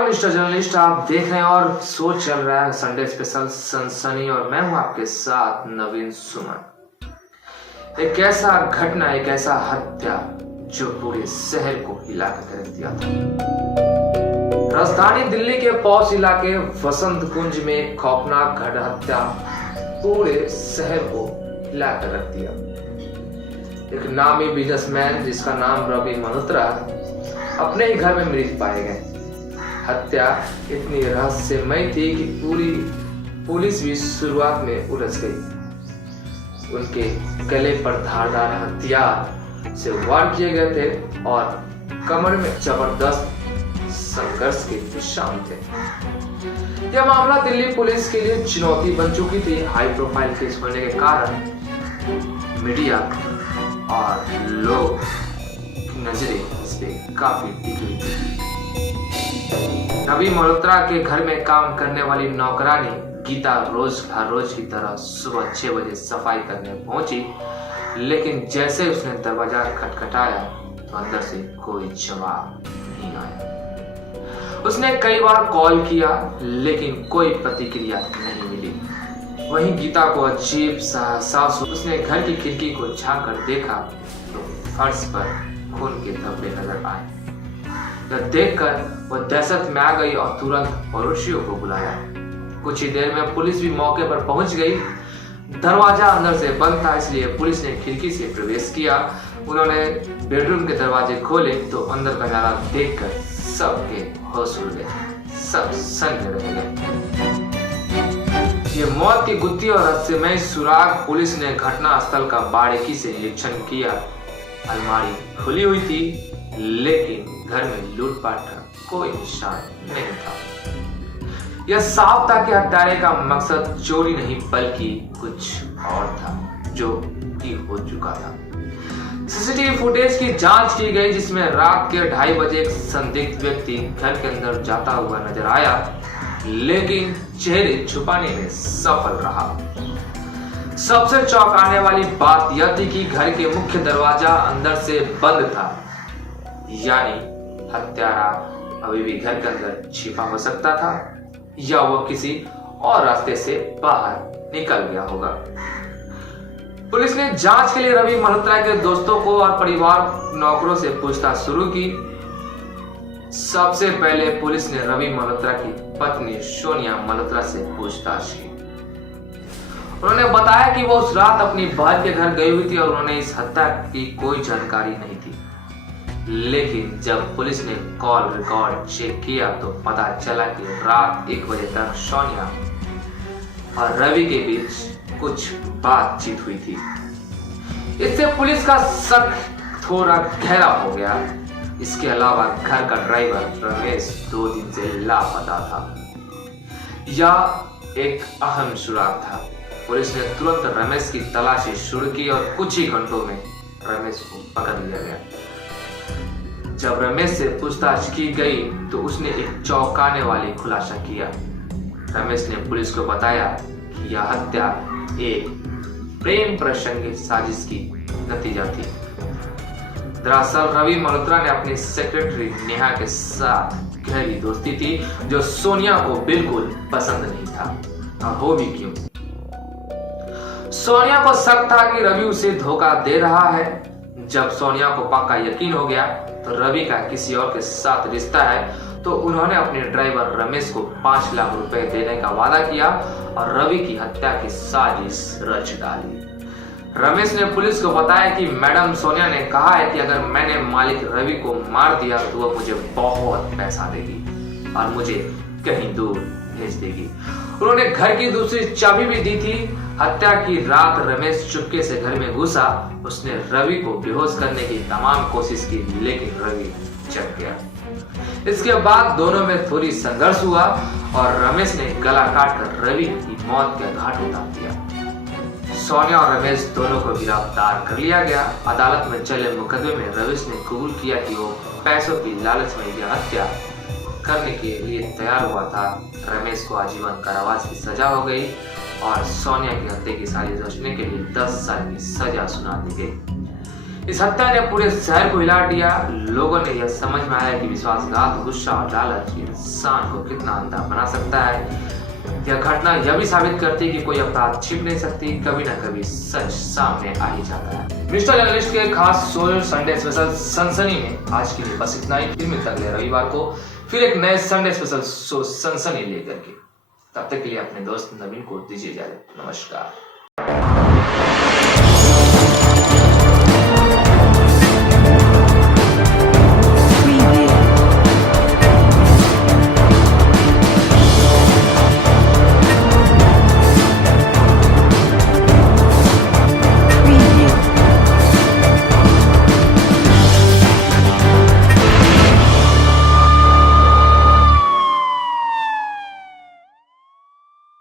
नमस्कार mister journalist, आप देख रहे हैं और शो चल रहा है संडे स्पेशल सनसनी और मैं हूं आपके साथ नवीन सुमन। एक ऐसा घटना, एक ऐसा हत्या जो पूरे शहर को हिला कर रख दिया था। राजधानी दिल्ली के पौष इलाके वसंत कुंज में एक खौफनाक हत्या पूरे शहर को हिला कर रख दिया। एक नामी बिजनेसमैन जिसका नाम रवि मल्होत्रा अपने ही घर में मृत पाए गए। हत्या इतनी रहस्यमय थी कि पूरी पुलिस भी शुरुआत में उलझ गई। उनके गले पर धारदार हथियार से वार किए गए थे और कमर में जबरदस्त संघर्ष के निशान थे। यह मामला दिल्ली पुलिस के लिए चुनौती बन चुकी थी। हाई प्रोफाइल केस होने के कारण मीडिया और लोग की नजरें इस पे काफी टिकी थी। रवि मल्होत्रा के घर में काम करने वाली नौकरानी गीता रोज हर रोज की तरह सुबह 6 बजे सफाई करने पहुंची, लेकिन जैसे उसने दरवाजा खटखटाया तो अंदर से कोई जवाब नहीं आया। उसने कई बार कॉल किया लेकिन कोई प्रतिक्रिया नहीं मिली। वहीं गीता को अजीब सा एहसास, उसने घर की खिड़की को झांक कर देखा तो फर्श पर खून के धब्बे नजर आए। यह देखकर वह दहशत में आ गई और तुरंत पड़ोसियों को बुलाया। कुछ ही देर में पुलिस भी मौके पर पहुंच गई। दरवाजा अंदर से बंद था, इसलिए पुलिस ने खिड़की से प्रवेश किया। उन्होंने बेडरूम के दरवाजे खोले तो अंदर का नजारा देखकर सबके होश उड़ गए, सब सन्न रह गए। ये मौत की गुत्थी और रहस्यमय सुराग। पुलिस ने घटना स्थल का बारीकी से निरीक्षण किया। अलमारी खुली हुई थी लेकिन घर में लूटपाट का कोई निशान नहीं था। यह साफ था कि हत्यारे का मकसद चोरी नहीं बल्कि कुछ और था जो कि हो चुका था। सीसीटीवी फुटेज की जांच की गई जिसमें रात के 2:30 बजे एक संदिग्ध व्यक्ति घर के अंदर जाता हुआ नजर आया, लेकिन चेहरे छुपाने में सफल रहा। सबसे चौंकाने वाली बात यह थी कि घर के मुख्य दरवाजा अंदर से बंद था, यानी हत्यारा अभी भी घर के अंदर छिपा हो सकता था या वह किसी और रास्ते से बाहर निकल गया होगा। पुलिस ने जांच के लिए रवि मल्होत्रा के दोस्तों को और परिवार नौकरों से पूछताछ शुरू की। सबसे पहले पुलिस ने रवि मल्होत्रा की पत्नी सोनिया मल्होत्रा से पूछताछ की। उन्होंने बताया कि वो उस रात अपनी बहन के घर गई हुई थी और उन्होंने इस हत्या की कोई जानकारी नहीं थी। लेकिन जब पुलिस ने कॉल रिकॉर्ड चेक किया तो पता चला कि रात 1 बजे तक सोनिया और रवि के बीच कुछ बातचीत हुई थी। इससे पुलिस का शक थोड़ा गहरा हो गया। इसके अलावा घर का ड्राइवर रमेश 2 दिन से लापता था। यह एक अहम सुराग था। पुलिस ने तुरंत रमेश की तलाशी शुरू की और कुछ ही घंटों में रमेश को पकड़ लिया गया। जब रमेश से पूछताछ की गई तो उसने एक चौंकाने वाली खुलासा किया। रमेश ने पुलिस को बताया कि यह हत्या एक प्रेम प्रसंग साजिश की नतीजा थी। दरअसल रवि मल्होत्रा ने अपनी सेक्रेटरी नेहा के साथ गहरी दोस्ती थी जो सोनिया को बिल्कुल पसंद नहीं था। अब वो भी क्यों? सोनिया को शक था कि रवि उसे धोखा दे रहा है। जब सोनिया को पक्का यकीन हो गया तो रवि का किसी और के साथ रिश्ता है तो उन्होंने अपने ड्राइवर रमेश को 5 लाख रुपए देने का वादा किया और रवि की हत्या की साजिश रच डाली। रमेश ने पुलिस को बताया कि मैडम सोनिया ने कहा है कि अगर मैंने मालिक रवि को मार दिया तो वह मुझे बहुत पैसा देगी और मुझे कहीं दूर भेज देगी। उन्होंने घर की दूसरी चाबी भी दी थी। हत्या की रात रमेश चुपके से घर में घुसा। उसने रवि को बेहोश करने की तमाम कोशिश की लेकिन रवि जग गया। इसके बाद दोनों में थोड़ी संघर्ष हुआ और रमेश ने गला काटकर रवि की मौत के घाट उतार दिया। सोनिया और रमेश दोनों को गिरफ्तार कर लिया गया। अदालत में चले मुकदमे में रमेश ने कबूल किया कि वो पैसों की लालच में यह हत्या करने के लिए तैयार हुआ था। रमेश को आजीवन कारावास की सजा हो गई और सोनिया की हत्या की साजिश रचने के लिए 10 साल की सजा सुना दी गई। इस हत्या ने पूरे शहर को हिला दिया। लोगों ने यह समझ में आया कि विश्वासघात, गुस्सा और लालच इंसान को कितना अंधा बना सकता है। यह घटना यह भी साबित करती है कि कोई अपराध छिप नहीं सकती, कभी न कभी सच सामने आ ही जाता है। मिस्टर जर्नलिस्ट के खास शो संडे स्पेशल सनसनी में आज के लिए बस इतना ही। फिर मिलता अगले रविवार को फिर एक नए संडे स्पेशल शो सनसनी लेकर के। तब तक के लिए अपने दोस्त नवीन को दीजिए इजाजत। नमस्कार।